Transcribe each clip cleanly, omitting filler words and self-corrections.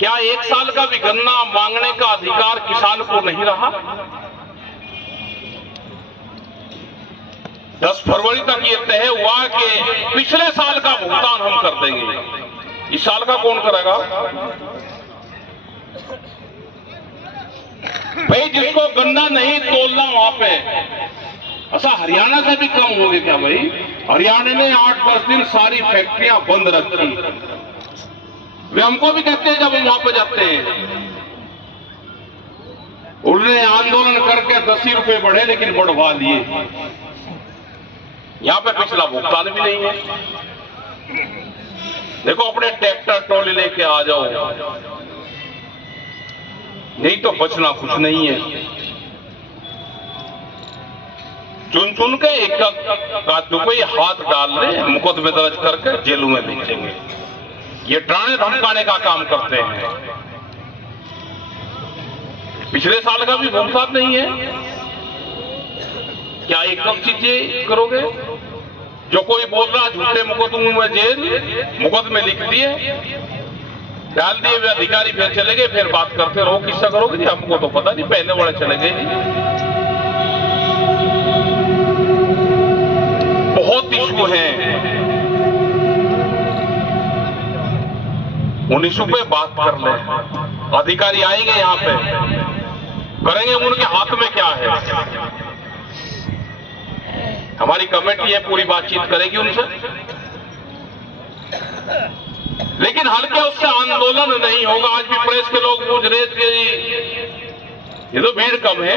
क्या 1 साल का भी गन्ना मांगने का अधिकार किसान को नहीं रहा? 10 फरवरी तक ये तय हुआ कि पिछले साल का भुगतान हम कर देंगे, इस साल का कौन करेगा? भाई जिसको गन्ना नहीं तोलना वहां पे, अच्छा हरियाणा से भी कम हो गए क्या भाई? हरियाणा ने 8-10 दिन सारी फैक्ट्रियां बंद रखी। वे हमको भी कहते हैं जब हम वहां पे जाते हैं, उन्होंने आंदोलन करके 10 ही रुपए बढ़े लेकिन बढ़वा लिए। यहां पे पिछला भुगतान भी नहीं है। देखो अपने ट्रैक्टर ट्रॉली लेके आ जाओ, नहीं तो बचना कुछ नहीं है। चुन चुन के एक रुपये हाथ डाल रहे, मुकदमे दर्ज करके जेलों में भेजेंगे। ये डराने धमकाने का काम करते हैं। पिछले साल का भी भुगतान नहीं है, क्या एकदम चीजें करोगे? जो कोई बोल रहा झूठे मुकदमे में जेल, मुकदमे लिख दिए डाल दिए, वे अधिकारी फिर चले गए, फिर बात करते रहो किस्सा करोगे जी, हमको तो पता नहीं, पहले वाले चले गए जी। बहुत इशू हैं, उन इशू पे बात कर ले। अधिकारी आएंगे यहां पे, करेंगे उनके हाथ में क्या है। हमारी कमेटी है, पूरी बातचीत करेगी उनसे, लेकिन हल्के उससे आंदोलन नहीं होगा। आज भी प्रेस के लोग पूछ रहे थे ये तो भीड़ कम है,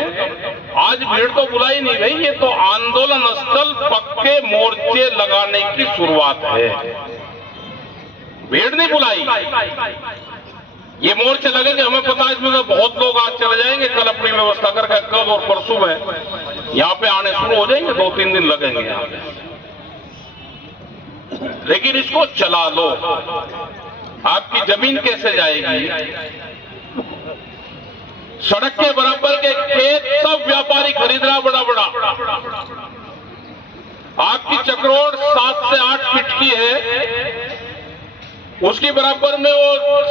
आज भीड़ तो बुलाई नहीं भाई, ये तो आंदोलन स्थल पक्के मोर्चे लगाने की शुरुआत है, भीड़ नहीं बुलाई। ये मोर्चे लगेंगे, हमें पता है इसमें तो बहुत लोग आज चले जाएंगे, कल अपनी व्यवस्था करके कल और परसों में यहाँ पे आने शुरू हो जाएंगे, 2-3 दिन लगेंगे यहाँ पे। लेकिन इसको चला लो। आपकी जमीन कैसे जाएगी? सड़क के बराबर के खेत सब व्यापारी खरीद रहा बड़ा बड़ा। आपकी चक्रोड़ 7 से 8 फीट की है, उसकी बराबर में वो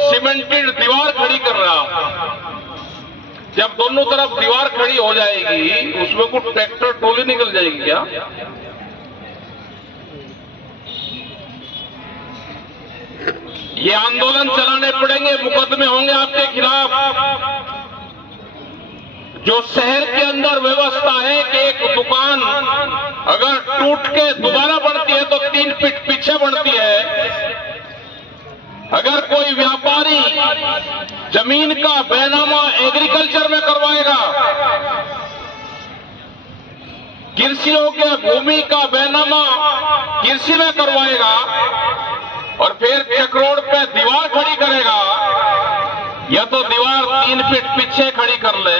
सीमेंटेड दीवार खड़ी कर रहा। जब दोनों तरफ दीवार खड़ी हो जाएगी, उसमें कुछ ट्रैक्टर ट्रॉली निकल जाएगी क्या? ये आंदोलन चलाने पड़ेंगे, मुकदमे होंगे आपके खिलाफ। जो शहर के अंदर व्यवस्था है कि एक दुकान अगर टूट के दोबारा बनती है तो 3 फीट पीछे बनती है। अगर कोई व्यापारी जमीन का बैनामा एग्रीकल्चर में करवाएगा, कृषियों के भूमि का बैनामा कृषि में करवाएगा और फिर चक्रोड़ पे दीवार खड़ी करेगा, या तो दीवार 3 फीट पीछे खड़ी कर ले,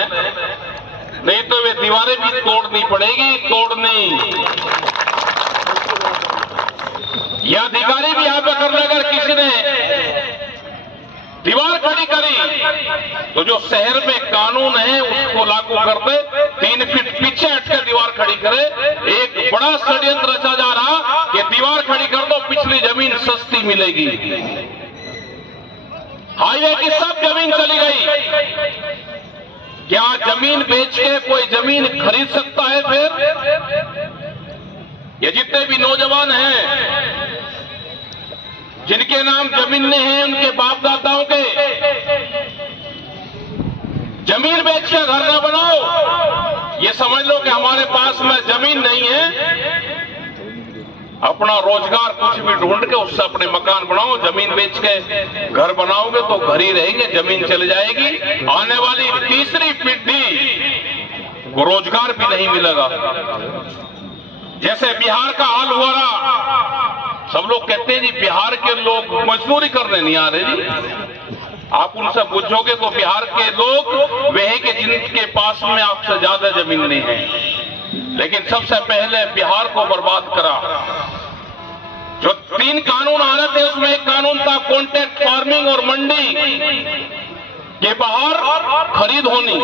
नहीं तो वे दीवारें भी तोड़नी पड़ेगी। तोड़नी यह अधिकारी भी यहां पर कर ले। अगर किसी ने दीवार खड़ी करी तो जो शहर में कानून है उसको लागू कर दे, 3 फीट पीछे हट कर दीवार खड़ी करे। एक बड़ा षड्यंत्र रचा जा रहा कि दीवार खड़ी कर दो, पिछली जमीन सस्ती मिलेगी। हाईवे की सब जमीन चली गई। क्या जमीन बेच के कोई जमीन खरीद सकता है? फिर ये जितने भी नौजवान हैं जिनके नाम जमीनें हैं, उनके बाप दादाओं के, जमीन बेच के घर ना बनाओ। ये समझ लो कि हमारे पास में जमीन नहीं है, अपना रोजगार कुछ भी ढूंढ के उससे अपने मकान बनाओ। जमीन बेच के घर बनाओगे तो घर ही रहेंगे, जमीन चली जाएगी। आने वाली तीसरी पीढ़ी को रोजगार भी नहीं मिलेगा। जैसे बिहार का हाल हुआ रहा, सब लोग कहते हैं जी बिहार के लोग मजदूरी करने नहीं आ रहे जी। आप उनसे पूछोगे तो बिहार के लोग वे हैं कि जिनके पास में आपसे ज्यादा जमीन नहीं है। लेकिन सबसे पहले बिहार को बर्बाद करा। जो 3 कानून आ रहे थे उसमें एक कानून था कॉन्ट्रैक्ट फार्मिंग और मंडी के बाहर खरीद होनी।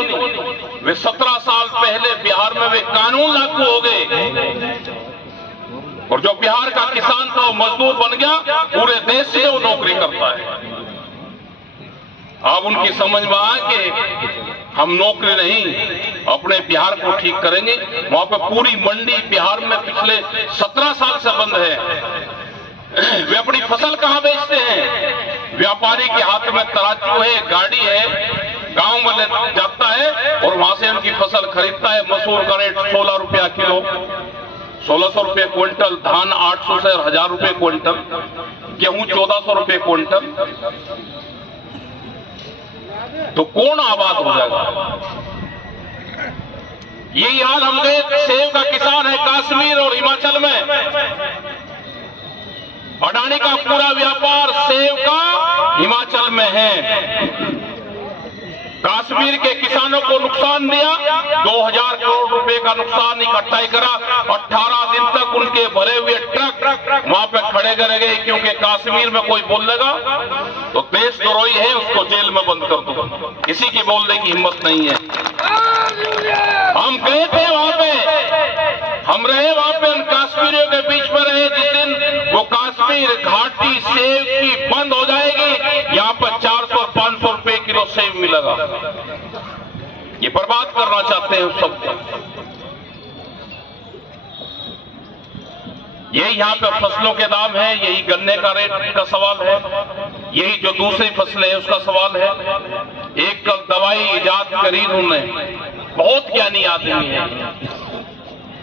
वे 17 साल पहले बिहार में वे कानून लागू हो गए और जो बिहार का किसान था वो मजदूर बन गया, पूरे देश से वो नौकरी करता है। अब उनकी समझ में आया कि हम नौकरी नहीं, अपने बिहार को ठीक करेंगे। वहां पे पूरी मंडी बिहार में पिछले 17 साल से बंद है। वे अपनी फसल कहां बेचते हैं? व्यापारी के हाथ में तराजू है, गाड़ी है, गांव में जाता है और वहां से उनकी फसल खरीदता है। मसूर का रेट 16 रुपया किलो, 1600 रुपये क्विंटल, धान 800 से 1000 रुपये क्विंटल, गेहूं 1400 रुपये क्विंटल। तो कौन आबाद हो जाएगा? यही हाल हम गए, सेब का किसान है कश्मीर और हिमाचल में। अडानी का पूरा व्यापार सेब का हिमाचल में है। कश्मीर के किसानों को नुकसान दिया, 2000 करोड़ रुपए का नुकसान इकट्ठा करा। 18 दिन तक उनके भरे हुए ट्रक वहां पे खड़े करे गए, क्योंकि कश्मीर में कोई बोल देगा तो देशद्रोही है, उसको जेल में बंद कर दो। किसी की बोलने की हिम्मत नहीं है। हम गए थे वहां पे, हम रहे वहां पे, उन कश्मीरियों के बीच में रहे। जिस दिन वो कश्मीर घाटी सेब की बंद हो जाएगी, यहाँ पर 400-500 रुपए किलो सेब मिलेगा। ये बर्बाद करना चाहते हैं सबको। यही यहाँ पे फसलों के दाम है, यही गन्ने का रेट का सवाल है, यही जो दूसरी फसलें है उसका सवाल है। एक कल दवाई इजाद करी उन्होंने, बहुत ज्ञानी आदमी है।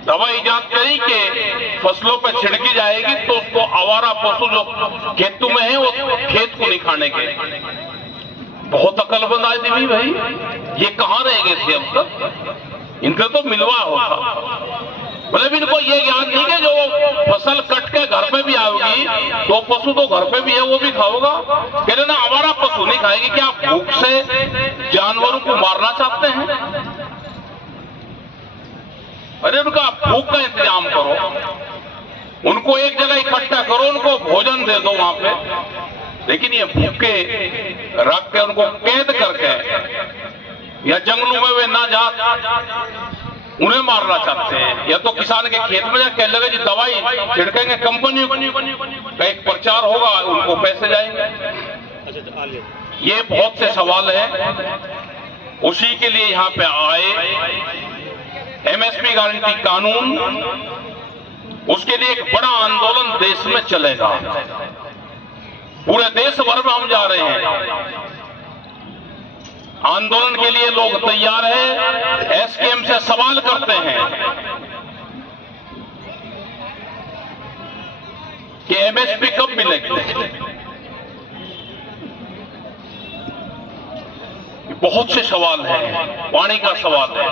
दवाई इजाद करी के फसलों पर छिड़की जाएगी तो उसको आवारा पशु जो खेतों में है वो खेत को नहीं खाने के। बहुत अकलमंद आदमी भाई, ये कहां रह गए थे अब तक? इनका तो मिलवा होता। मतलब इनको ये ज्ञान नहीं कि जो फसल कट के घर पे भी आएगी तो पशु तो घर पे भी है, वो भी खाओगा। कह रहे ना हमारा पशु नहीं खाएगी। क्या आप भूख से जानवरों को मारना चाहते हैं? अरे उनका भूख का इंतजाम करो, उनको एक जगह इकट्ठा करो, उनको भोजन दे दो वहां पे। लेकिन ये भूखे रख के उनको कैद करके या जंगलों में वे ना जा, उन्हें मारना चाहते हैं। या तो किसान के खेत में जाके लगे जी दवाई छिड़केंगे, कंपनी का एक प्रचार होगा, उनको पैसे जाएंगे। ये बहुत से सवाल है, उसी के लिए यहाँ पे आए। एमएसपी गारंटी कानून, उसके लिए एक बड़ा आंदोलन देश में चलेगा। पूरे देश भर में हम जा रहे हैं। आंदोलन के लिए लोग तैयार हैं। एसकेएम से सवाल करते हैं कि एमएसपी कब मिलेगी। बहुत से सवाल हैं, पानी का सवाल है,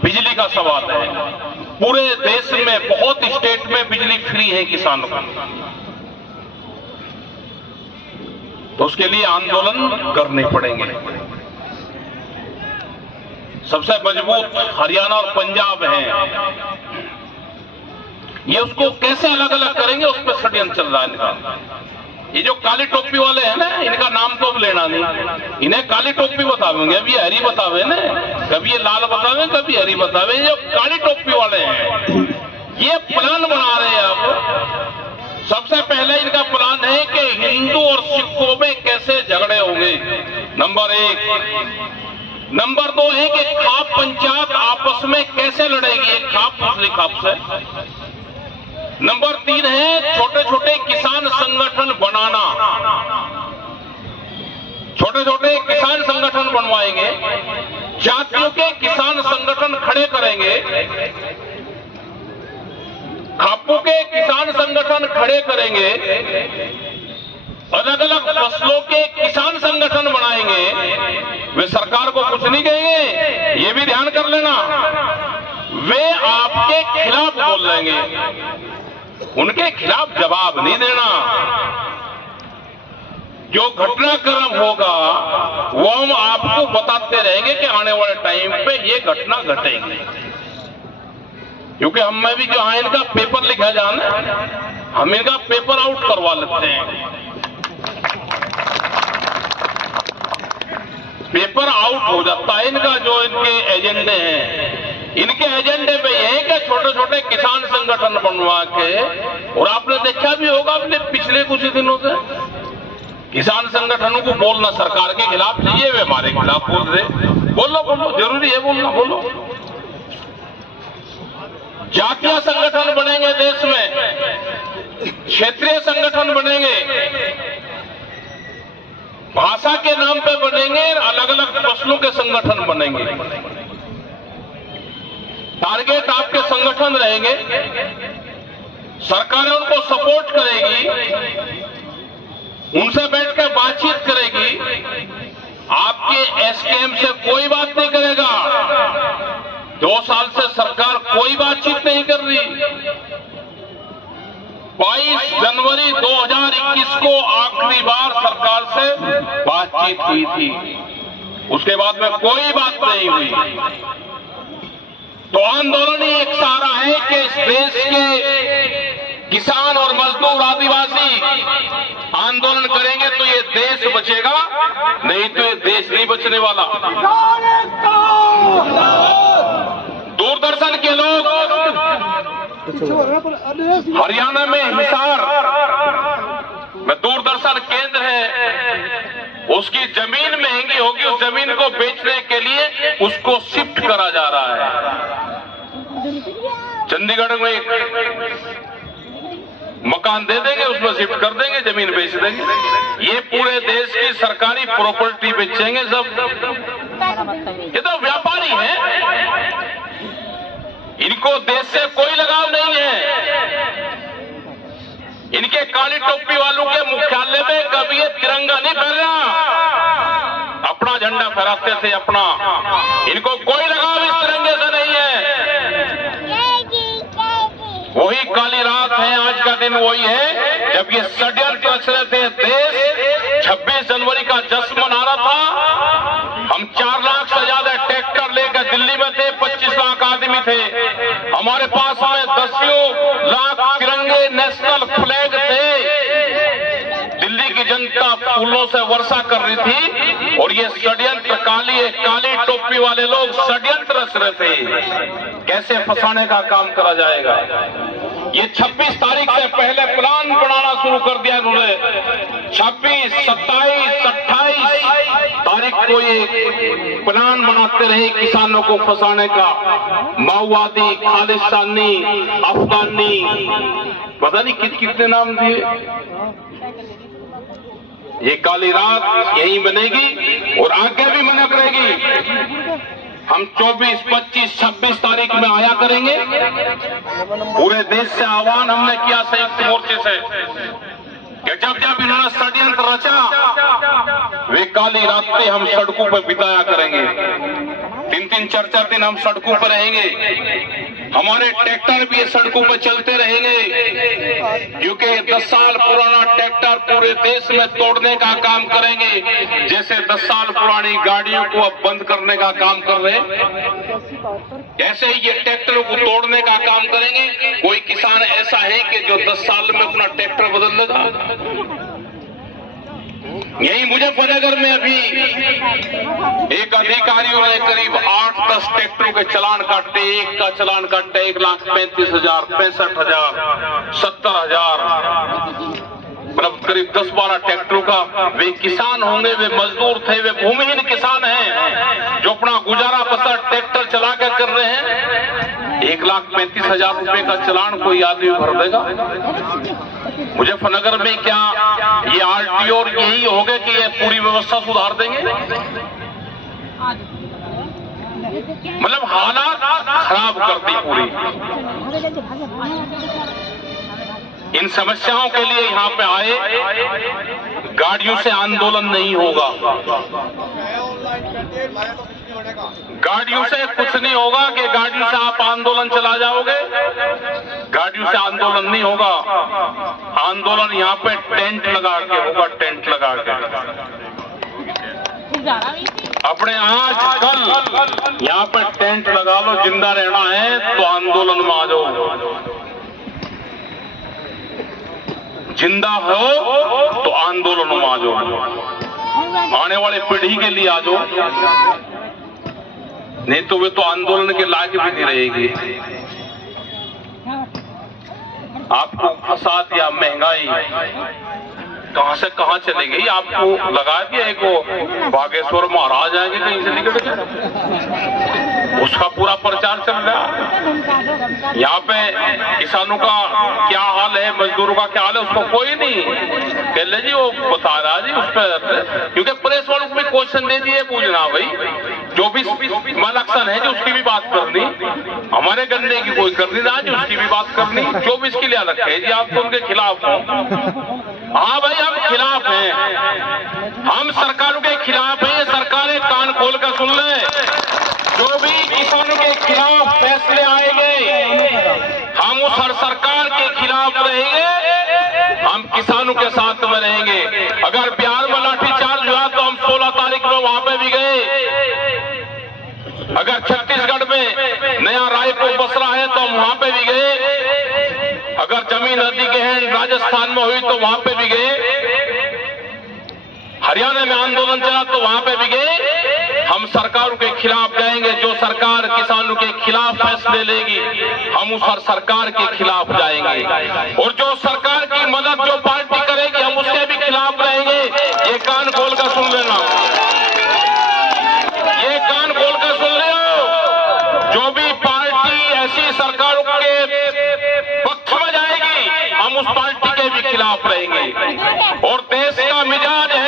बिजली का सवाल है। पूरे देश में बहुत स्टेट में बिजली फ्री है किसानों को, तो उसके लिए आंदोलन करने पड़ेंगे। सबसे मजबूत हरियाणा और पंजाब हैं, ये उसको कैसे अलग अलग करेंगे उस पर षड्यंत्र चल रहा है इनका। ये जो काली टोपी वाले हैं ना, इनका नाम तो अब लेना नहीं, इन्हें काली टोपी बतावेंगे, अभी हरी बतावे ना, कभी ये लाल बतावे, कभी हरी बतावे। जो काली टोपी वाले हैं ये प्लान बना रहे हैं। अब सबसे पहले इनका प्लान है कि हिंदू और सिखों में कैसे झगड़े होंगे, नंबर 1। नंबर 2 है कि खाप पंचायत आपस में कैसे लड़ेगी, एक खाप दूसरी खाप से। नंबर 3 है छोटे छोटे किसान संगठन बनाना। छोटे छोटे किसान संगठन बनवाएंगे, जातियों के किसान संगठन खड़े करेंगे, खापों के किसान संगठन खड़े करेंगे, अलग अलग फसलों के किसान संगठन बनाएंगे। वे सरकार को कुछ नहीं कहेंगे, ये भी ध्यान कर लेना। वे आपके खिलाफ बोल लेंगे, उनके खिलाफ जवाब नहीं देना। जो घटनाक्रम होगा वो हम आपको बताते रहेंगे कि आने वाले टाइम पे ये घटना घटेगी। क्योंकि हम में भी जो है इनका पेपर लिखा जाना, हम इनका पेपर आउट करवा लेते हैं। पेपर आउट हो जाता है इनका, जो इनके एजेंडे हैं। इनके एजेंडे पे यह है कि छोटे छोटे किसान संगठन बनवा के, और आपने देखा भी होगा अपने पिछले कुछ दिनों से किसान संगठनों को बोलना सरकार के खिलाफ चाहिए, वे हमारे खिलाफ बोल रहे, बोलो बोलो, जरूरी है बोलना, बोलो। जातीय संगठन बनेंगे देश में, क्षेत्रीय संगठन बनेंगे, भाषा के नाम पे बनेंगे, अलग अलग फसलों के संगठन बनेंगे। टारगेट आपके संगठन रहेंगे, सरकारें उनको सपोर्ट करेगी, उनसे बैठकर बातचीत करेगी। आपके एसकेएम से कोई बात नहीं करेगा। 2 साल से सरकार कोई बातचीत नहीं कर रही। 22 जनवरी 2021 को आखिरी बार सरकार से बातचीत हुई थी, उसके बाद में कोई बात नहीं हुई। तो आंदोलन ही एक सहारा है कि इस देश के किसान और मजदूर आदिवासी आंदोलन करेंगे तो ये देश बचेगा, नहीं तो ये देश नहीं बचने वाला। दूरदर्शन के लोग हरियाणा में हिसार में दूरदर्शन केंद्र है, उसकी जमीन महंगी होगी, उस जमीन को बेचने के लिए उसको शिफ्ट करा जा रहा है। चंडीगढ़ में एक मकान दे देंगे, उसमें शिफ्ट कर देंगे, जमीन बेच देंगे। ये पूरे देश की सरकारी प्रॉपर्टी बेचेंगे सब। ये तो व्यापारी हैं, इनको देश से कोई लगाव नहीं है। इनके काली टोपी वालों के मुख्यालय में कभी ये तिरंगा नहीं फहरा, अपना झंडा फहराते थे अपना। इनको कोई लगाव इस तिरंगे से नहीं है। वही काली रात है, आज का दिन वही है जब ये षड्यंत्र रच रहे थे। देश 26 जनवरी का जश्न मना रहा था। हम 4 लाख से ज्यादा ट्रैक्टर लेकर दिल्ली में थे, 25 लाख आदमी थे। हमारे पास में 10 लाख तिरंगे नेशनल फ्लैग थे। दिल्ली की जनता फूलों से वर्षा कर रही थी और ये षड्यंत्र काली टोपी वाले लोग षड्यंत्र रच रहे थे, कैसे फंसाने का काम करा जाएगा। ये 26 तारीख से पहले प्लान बनाना शुरू कर दिया इन्होंने। 26, 27, 28 तारीख को ये प्लान बनाते रहे किसानों को फंसाने का। माओवादी, खालिस्तानी, अफगानी, पता नहीं कितने नाम दिए। ये काली रात यही बनेगी और आगे भी मनक रहेगी। हम 24, 25, 26 तारीख में आया करेंगे। पूरे देश से आह्वान हमने किया संयुक्त मोर्चे से कि जब जब इन्होंने षड्यंत्र रचा, वे काली रातें हम सड़कों पर बिताया करेंगे। 3-3, 4-4 दिन हम सड़कों पर रहेंगे। हमारे ट्रैक्टर भी सड़कों पर चलते रहेंगे, क्योंकि 10 साल पुराना ट्रैक्टर पूरे देश में तोड़ने का काम करेंगे, जैसे 10 साल पुरानी गाड़ियों को अब बंद करने का काम कर रहे हैं। ऐसे ही ये ट्रैक्टरों को तोड़ने का काम करेंगे। कोई किसान ऐसा है कि जो 10 साल में अपना ट्रैक्टर बदल देगा? यही मुजफ्फरनगर में अभी एक अधिकारियों ने करीब 8-10 ट्रैक्टरों के चालान काटे। एक का चालान काटे 1,35,000, 65,000, 70,000, मतलब करीब 10-12 ट्रैक्टरों का। वे किसान होंगे, वे मजदूर थे, वे भूमिहीन किसान हैं जो अपना गुजारा बसर ट्रैक्टर चला कर रहे हैं। 1,35,000 रुपए का चालान कोई आदमी भर देगा? मुजफ्फरनगर में क्या ये आरटीओ और यही हो गए कि ये पूरी व्यवस्था सुधार देंगे? मतलब हालात खराब कर दी पूरी। इन समस्याओं के लिए यहाँ पे आए। गाड़ियों से आंदोलन नहीं होगा, गाड़ियों से कुछ नहीं होगा कि गाड़ियों से आप आंदोलन चला जाओगे। गाड़ियों से आंदोलन नहीं होगा। आंदोलन यहाँ पे टेंट लगा के होगा, टेंट लगा के। अपने आज कल यहाँ पे टेंट लगा लो, जिंदा रहना है तो आंदोलन में आ जाओ। जिंदा हो तो आंदोलन में आ जाओ, आने वाले पीढ़ी के लिए आ जाओ, नहीं तो वे तो आंदोलन के लायक भी नहीं रहेगी। आपको फसाद या महंगाई कहां से कहां चले गई, आपको लगा दिया एक वो बागेश्वर महाराज आएंगे कहीं से निकल के, उसका पूरा प्रचार चल रहा। यहाँ पे किसानों का क्या हाल है, मजदूरों का क्या हाल है, उसको कोई नहीं कह ले जी, वो बता रहा जी उस पर, क्योंकि प्रेस वालों को भी क्वेश्चन दे दिए, पूछना भाई जो भी इलेक्शन है जो उसकी भी बात करनी, हमारे गन्ने की कोई करनी ना जी, उसकी भी बात करनी, जो भी इसके लिए रखे जी, आप तो उनके खिलाफ हो। हाँ भाई हम खिलाफ हैं, हम सरकारों के खिलाफ हैं, ये सरकारें कान खोल कर सुन ले, जो भी किसानों के खिलाफ फैसले आएंगे हम उस हर सरकार के खिलाफ रहेंगे, हम किसानों के साथ में रहेंगे। अगर बिहार में लाठीचार्ज हुआ तो हम 16 तारीख को वहां पे भी गए, अगर छत्तीसगढ़ में नया रायपुर बस रहा है तो हम वहां पे भी गए, अगर जमीन अधिग्रहण राजस्थान में हुई तो वहां पे भी गए, हरियाणा में आंदोलन चला तो वहां पे भी गए। हम सरकारों के खिलाफ जाएंगे, जो सरकार किसानों के खिलाफ फैसले लेगी हम उस हर सरकार के खिलाफ जाएंगे, और जो सरकार की मदद जो पार्टी करेगी हम उसके भी खिलाफ रहेंगे। ये कान खोल कर सुन लेना, ये कान खोल कर सुन ले, जो भी पार्टी ऐसी सरकारों के पक्ष में जाएगी हम उस पार्टी के भी खिलाफ रहेंगे। और देश का मिजाज है,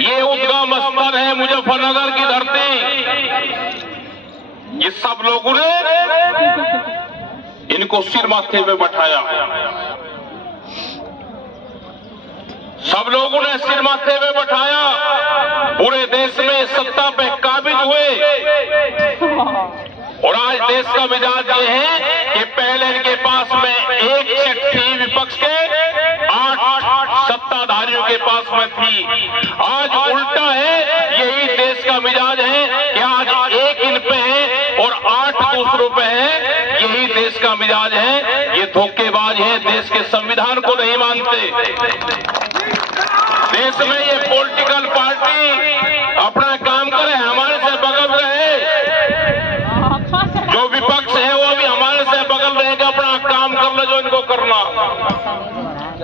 ये उद्गम स्थल है मुजफ्फरनगर की धरती, ये सब लोगों ने इनको सिर माथे पे बैठाया, सब लोगों ने सिर माथे पे बैठाया, पूरे देश में सत्ता पे काबिज हुए। और आज देश का मिजाज ये है कि पहले इनके पास में एक सीट थी विपक्ष के, 8 सत्ताधारियों के पास में थी, आज उल्टा है। यही देश का मिजाज है कि आज एक इन पे है और 8 दूसरों पे है, यही देश का मिजाज है। ये धोखेबाज है, देश के संविधान को नहीं मानते। देश में ये पॉलिटिकल पार्टी अपना काम करे, हमारे से बगल रहे, जो विपक्ष है वो भी हमारे से बगल रहेगा, अपना काम कर ले जो इनको करना।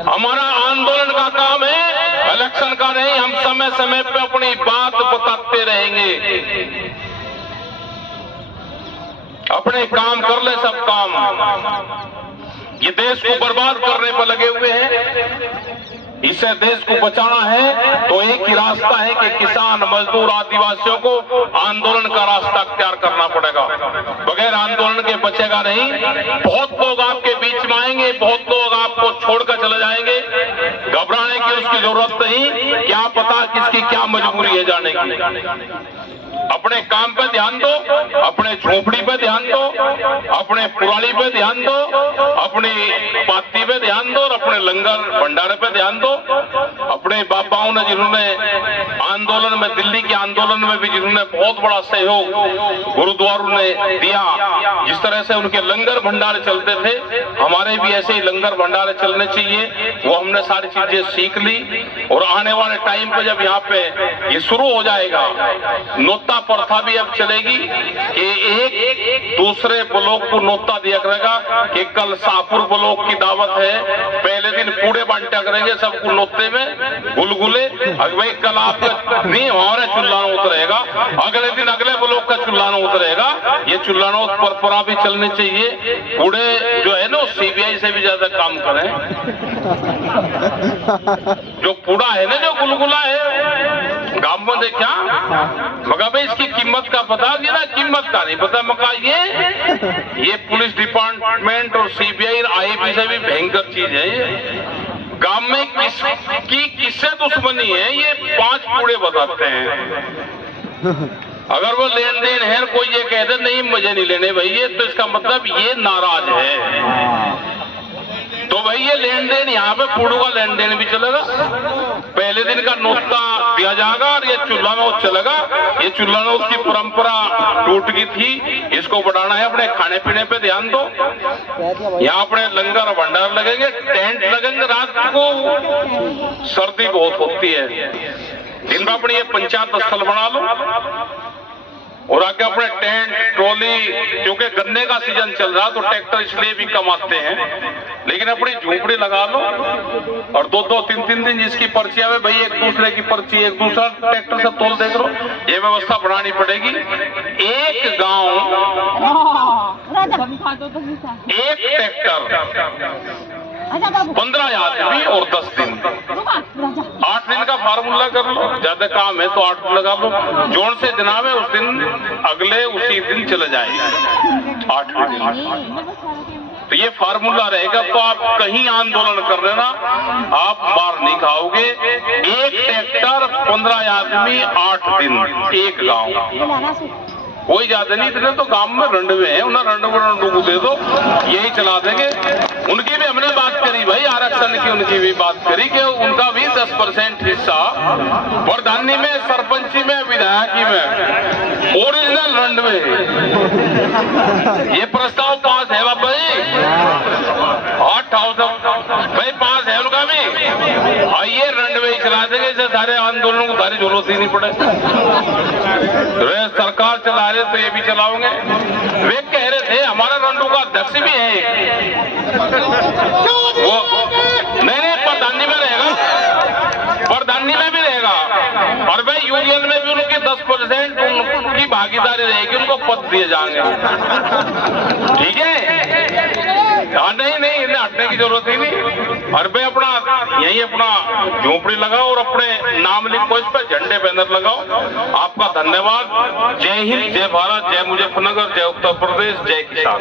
हमारा आंदोलन का काम है, इलेक्शन का नहीं। हम समय समय पे अपनी बात बताते रहेंगे, अपने काम कर ले सब काम। ये देश को बर्बाद करने पर लगे हुए हैं, इससे देश को बचाना है तो एक ही रास्ता है कि किसान, मजदूर, आदिवासियों को आंदोलन का रास्ता अख्तियार करना पड़ेगा। बगैर आंदोलन के बचेगा नहीं। बहुत लोग आपके बीच में आएंगे, बहुत लोग आपको छोड़कर चले जाएंगे, घबराने की उसकी जरूरत नहीं। क्या पता किसकी क्या मजबूरी है जाने की। अपने काम पे ध्यान दो, अपने झोपड़ी पे ध्यान दो, अपने पुरानी पे ध्यान दो, अपनी पाती पे ध्यान दो और अपने लंगर भंडारे पे ध्यान दो। अपने बापाओं ने जिन्होंने आंदोलन में, दिल्ली के आंदोलन में भी जिन्होंने बहुत बड़ा सहयोग गुरुद्वारों ने दिया, जिस तरह से उनके लंगर भंडारे चलते थे, हमारे भी ऐसे ही लंगर भंडारे चलने चाहिए। वो हमने सारी चीजें सीख ली और आने वाले टाइम पे जब यहाँ पे ये शुरू हो जाएगा, नोता प्रथा भी अब चलेगी कि एक दूसरे ब्लॉक को नोता दिया करेगा कि कल शाहपुर ब्लॉक की दावत है, पहले दिन पूड़े बांटा करेंगे सबको नोते में गुलगुले। भाई कल आपका नहीं हमारे चुल्लाना उतरेगा, अगले दिन अगले ब्लॉक का चुल्लाना उतरेगा। ये चुल्लाना परंपरा भी चलनी चाहिए। पूड़े जो है ना सीबीआई से भी ज्यादा काम करें। जो पूड़ा है ना, जो गुलगुला है गांव में देखा, मगर भाई इसकी कीमत का पता दिया ना, कीमत का नहीं पता। मका ये पुलिस डिपार्टमेंट और सीबीआई आईबी से भी भयंकर चीज है। ये गांव में किससे दुश्मनी है, ये 5 पूड़े बताते हैं। अगर वो लेन देन है, कोई ये कह दे नहीं मुझे नहीं लेने भाई, ये तो इसका मतलब ये नाराज है। तो भाई ये लेन देन, यहाँ पे पूड़ों का लेन देन भी चलेगा। पहले दिन का नोता दिया जाएगा और ये चूल्हा नोत चलेगा। ये चूल्हा नोत की परंपरा टूट गई थी, इसको बढ़ाना है। अपने खाने पीने पे ध्यान दो। यहाँ अपने लंगर भंडार लगेंगे, टेंट लगेंगे। रात को सर्दी बहुत होती है, दिन में अपनी ये पंचायत स्थल बना लो। और आगे अपने टेंट ट्रॉली, क्योंकि गन्ने का सीजन चल रहा तो ट्रैक्टर इसलिए भी कम आते हैं, लेकिन अपनी झोपड़ी लगा लो और 2-2, 3-3 दिन जिसकी पर्ची आवे भाई, एक दूसरे की पर्ची एक दूसरा ट्रैक्टर से तोल देख लो। ये व्यवस्था बनानी पड़ेगी। एक गांव एक ट्रैक्टर 15 आदमी और 10 दिन, 8 दिन का फार्मूला कर लो। ज्यादा काम है तो 8 दिन लगा लो। जोन से जनाब है उस दिन अगले उसी दिन चले जाएंगे 8वें दिन। तो ये फार्मूला रहेगा। तो आप कहीं आंदोलन कर लेना, आप मार नहीं खाओगे। एक ट्रैक्टर 15 आदमी 8 दिन, एक गांव, कोई ज्यादा नहीं। इतने तो गांव में रंडवे हैं, उन्हें रंडू को दे दो, यही चला देंगे। उनकी भी हमने बात करी भाई, आरक्षण की उनकी भी बात करी कि उनका भी 10% हिस्सा प्रधानी में, सरपंची में, विधायकी में ओरिजिनल रंडवे। ये प्रस्ताव पास है बाबा जी, 8,000 भाई पास है उनका भी। ये रंडवे चला देंगे, इसे सारे आंदोलनों को सारी जरूरत ही नहीं पड़े। सरकार चला रहे तो ये भी चलाओगे। वे कह रहे थे हमारा रंडू का अध्यक्ष भी है, वो नहीं प्रधानी में रहेगा, प्रधानी में भी रहेगा, और भाई यूनियन में भी उनकी 10% उनकी भागीदारी रहेगी, उनको पद दिए जाएंगे। ठीक है, हाँ नहीं इन्हें हटने की जरूरत ही नहीं। और भाई अपना यही अपना झोपड़ी लगाओ और अपने नाम लिखो, इस पर झंडे बैनर लगाओ। आपका धन्यवाद। जय हिंद, जय भारत, जय मुजफ्फरनगर, जय उत्तर प्रदेश, जय किसान।